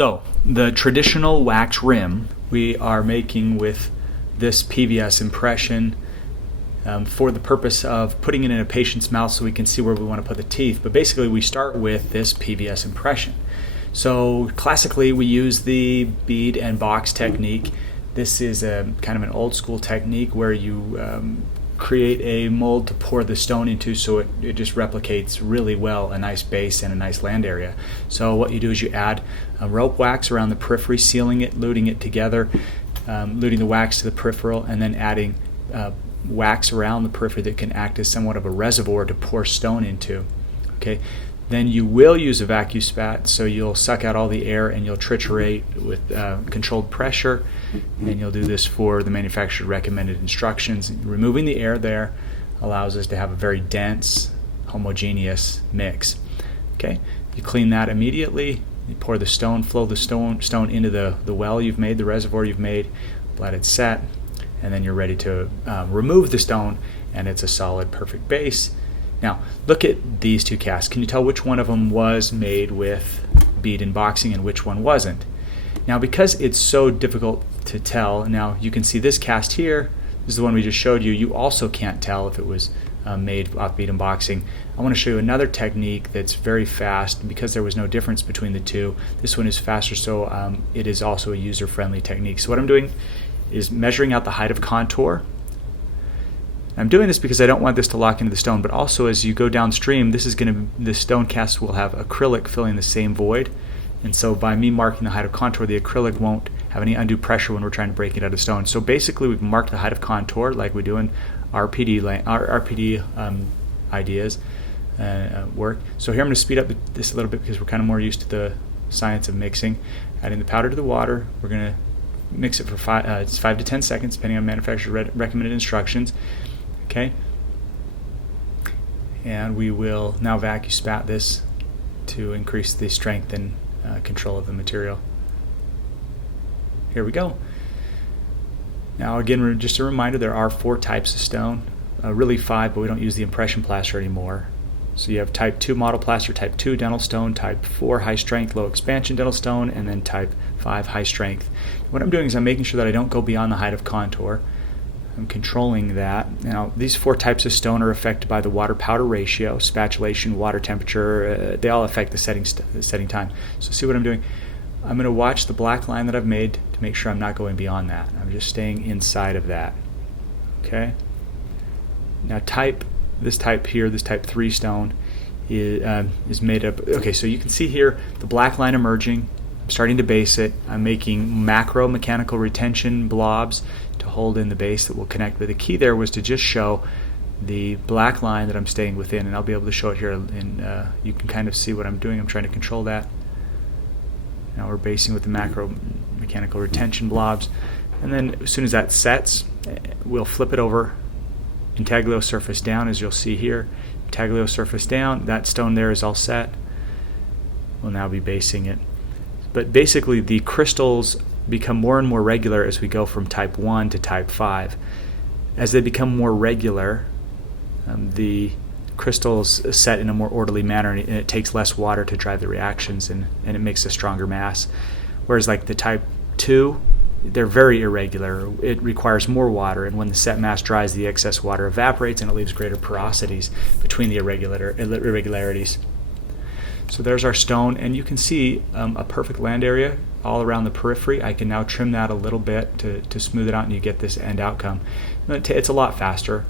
So the traditional wax rim we are making with this PVS impression for the purpose of putting it in a patient's mouth so we can see where we want to put the teeth. But basically we start with this PVS impression. So classically we use the bead and box technique. This is a kind of an old school technique where you create a mold to pour the stone into, so it just replicates really well a nice base and a nice land area. So what you do is you add rope wax around the periphery, sealing it, luting it together, luting the wax to the peripheral, and then adding wax around the periphery that can act as somewhat of a reservoir to pour stone into. Okay. Then you will use a vacuum spat, so you'll suck out all the air and you'll triturate with controlled pressure, and you'll do this for the manufacturer recommended instructions. Removing the air there allows us to have a very dense, homogeneous mix. Okay, you clean that immediately, you pour the stone, flow the stone into the well you've made, the reservoir you've made, let it set, and then you're ready to remove the stone, and it's a solid, perfect base. Now, look at these two casts. Can you tell which one of them was made with bead and boxing and which one wasn't? Now, because it's so difficult to tell, now you can see this cast here, this is the one we just showed you, you also can't tell if it was made off bead and boxing. I want to show you another technique that's very fast, because there was no difference between the two. This one is faster, so it is also a user-friendly technique. So what I'm doing is measuring out the height of contour. I'm doing this because I don't want this to lock into the stone, but also as you go downstream, the stone cast will have acrylic filling the same void, and so by me marking the height of contour, the acrylic won't have any undue pressure when we're trying to break it out of stone. So basically we've marked the height of contour like we do in RPD ideas work. So here I'm going to speed up this a little bit because we're kind of more used to the science of mixing. Adding the powder to the water, we're going to mix it for 5 to 10 seconds depending on manufacturer recommended instructions. Okay, and we will now vacuum spat this to increase the strength and control of the material. Here we go. Now again, just a reminder, there are 4 types of stone, really 5, but we don't use the impression plaster anymore. So you have type 2 model plaster, type 2 dental stone, type 4 high strength low expansion dental stone, and then type 5 high strength. What I'm doing is I'm making sure that I don't go beyond the height of contour. I'm controlling that. Now, these 4 types of stone are affected by the water-powder ratio, spatulation, water temperature. They all affect the setting time. So see what I'm doing? I'm going to watch the black line that I've made to make sure I'm not going beyond that. I'm just staying inside of that. Okay? Now, this type here, this type 3 stone, is made up. Okay, so you can see here the black line emerging. I'm starting to base it. I'm making macro mechanical retention blobs to hold in the base that will connect. But the key there was to just show the black line that I'm staying within, and I'll be able to show it here, and you can kind of see what I'm doing. I'm trying to control that. Now we're basing with the macro mechanical retention blobs, and then as soon as that sets, we'll flip it over, intaglio surface down, as you'll see here. Intaglio surface down, that stone there is all set. We'll now be basing it. But basically the crystals become more and more regular as we go from type 1 to type 5. As they become more regular, the crystals set in a more orderly manner, and it takes less water to drive the reactions, and it makes a stronger mass. Whereas like the type 2, they're very irregular. It requires more water, and when the set mass dries, the excess water evaporates and it leaves greater porosities between the irregularities. So there's our stone, and you can see a perfect land area all around the periphery. I can now trim that a little bit to smooth it out, and you get this end outcome. It's a lot faster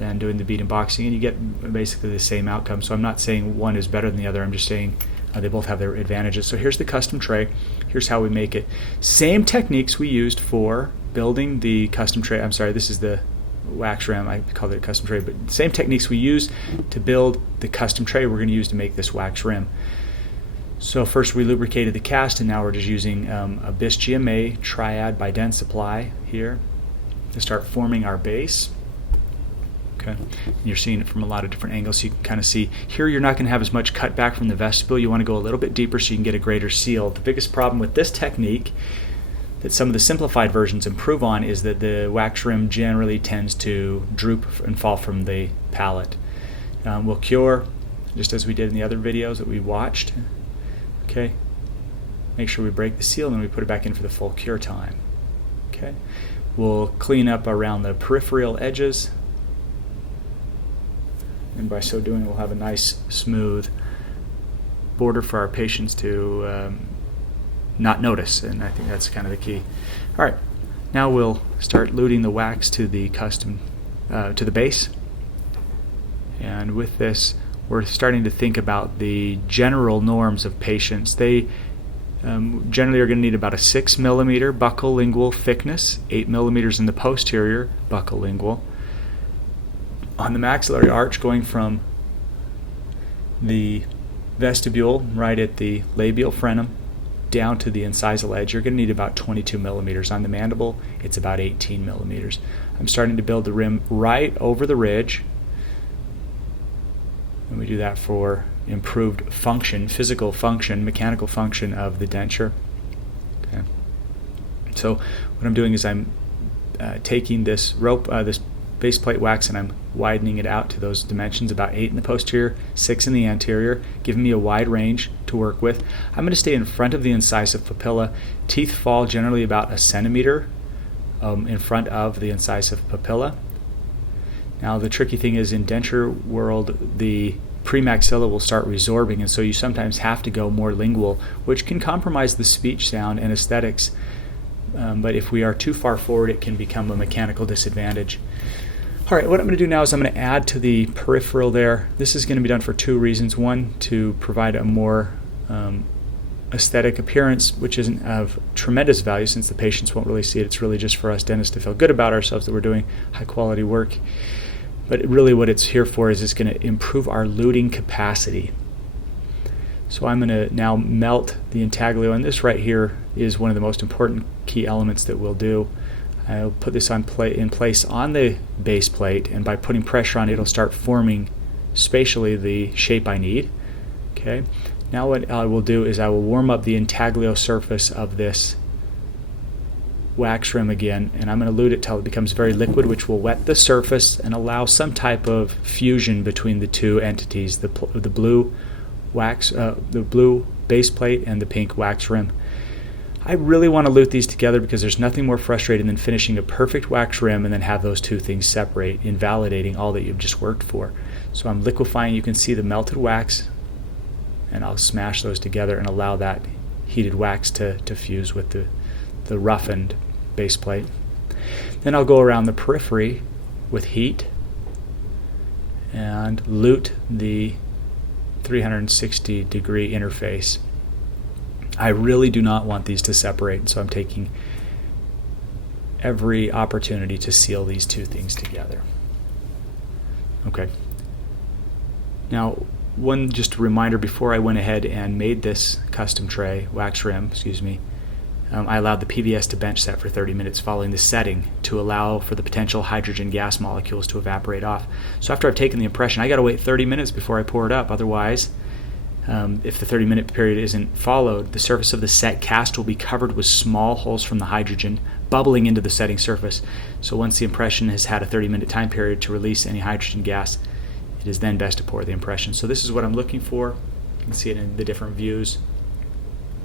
than doing the bead and boxing, and you get basically the same outcome. So I'm not saying one is better than the other, I'm just saying they both have their advantages. So here's the custom tray. Here's how we make it. Same techniques we used for building the custom tray. I'm sorry, this is the wax rim. I called it a custom tray, but same techniques we used to build the custom tray we're going to use to make this wax rim. So first we lubricated the cast, and now we're just using a BIS GMA Triad by Den Supply here to start forming our base. Okay, and you're seeing it from a lot of different angles, so you can kind of see here you're not going to have as much cut back from the vestibule. You want to go a little bit deeper so you can get a greater seal. The biggest problem with this technique that some of the simplified versions improve on is that the wax rim generally tends to droop and fall from the palette. We'll cure just as we did in the other videos that we watched. Okay, make sure we break the seal, and then we put it back in for the full cure time. Okay, we'll clean up around the peripheral edges, and by so doing we'll have a nice smooth border for our patients to not notice, and I think that's kind of the key. All right, now we'll start luting the wax to the to the base, and with this we're starting to think about the general norms of patients. They generally are going to need about a 6 millimeter buccal lingual thickness, 8 millimeters in the posterior buccal lingual. On the maxillary arch, going from the vestibule right at the labial frenum down to the incisal edge, you're going to need about 22 millimeters. On the mandible, it's about 18 millimeters. I'm starting to build the rim right over the ridge, and we do that for improved function, physical function, mechanical function of the denture. Okay. So what I'm doing is I'm taking this this base plate wax, and I'm widening it out to those dimensions, about 8 in the posterior, 6 in the anterior, giving me a wide range to work with. I'm going to stay in front of the incisive papilla. Teeth fall generally about a centimeter in front of the incisive papilla. Now the tricky thing is, in denture world, the premaxilla will start resorbing, and so you sometimes have to go more lingual, which can compromise the speech sound and aesthetics. But if we are too far forward, it can become a mechanical disadvantage. All right, what I'm going to do now is I'm going to add to the peripheral there. This is going to be done for 2 reasons. One, to provide a more aesthetic appearance, which isn't of tremendous value since the patients won't really see it. It's really just for us dentists to feel good about ourselves that we're doing high quality work. But really what it's here for is it's going to improve our luting capacity. So I'm going to now melt the intaglio, and this right here is one of the most important key elements that we'll do. I'll put this in place on the base plate, and by putting pressure on it, it'll start forming spatially the shape I need. Okay. Now what I will do is I will warm up the intaglio surface of this wax rim again, and I'm going to lute it till it becomes very liquid, which will wet the surface and allow some type of fusion between the two entities, the blue wax, the blue base plate and the pink wax rim. I really want to lute these together because there's nothing more frustrating than finishing a perfect wax rim and then have those two things separate, invalidating all that you've just worked for. So I'm liquefying. You can see the melted wax, and I'll smash those together and allow that heated wax to fuse with the roughened base plate. Then I'll go around the periphery with heat and lute the 360 degree interface. I really do not want these to separate, so I'm taking every opportunity to seal these two things together. Okay. Now, one just a reminder, before I went ahead and made this custom tray, wax rim, I allowed the PVS to bench set for 30 minutes following the setting to allow for the potential hydrogen gas molecules to evaporate off. So after I've taken the impression, I got to wait 30 minutes before I pour it up. Otherwise, if the 30-minute period isn't followed, the surface of the set cast will be covered with small holes from the hydrogen bubbling into the setting surface. So once the impression has had a 30-minute time period to release any hydrogen gas, it is then best to pour the impression. So this is what I'm looking for. You can see it in the different views.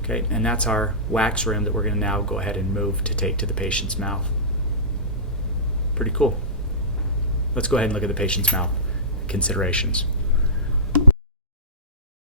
Okay, and that's our wax rim that we're going to now go ahead and move to take to the patient's mouth. Pretty cool. Let's go ahead and look at the patient's mouth considerations.